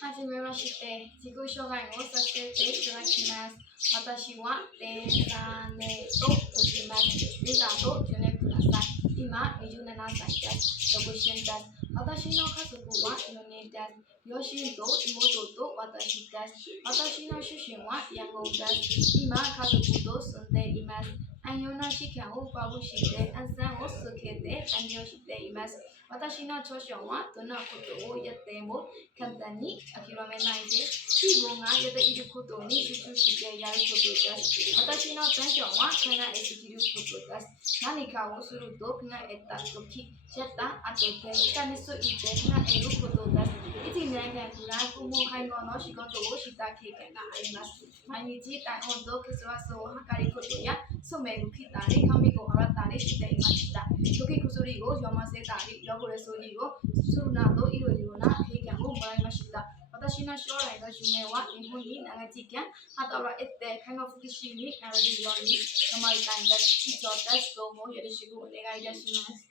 はじめまして、自己紹介をさせていただきます。私は電車ネと申します。電車と呼んでください。今、27歳です。独身です。私の家族は4人です。両親と妹と私です。私の出身はヤンゴンです。今、家族と住んでいます。安養な時間を過ごして安産を続けて誕生しています。私の長所はどんなことをやっても簡単に諦めないで、自分がやっていることに集中してやることです。私の短所は考えすぎることです。何かをすると考えたとき、やった後で時間について考えることです。1年間くらい顧問介護の仕事をした経験があります。毎日体温と血圧を測ることや、染めを切ったり、髪を洗ったりしていました。時薬を読ませたり、汚れ掃除をするなどいろいろな経験をもらいました。私の将来の夢は日本に長い時間働いて看護福祉になれるように頑張りたいです。以上です。どうもよろしくお願いいたします。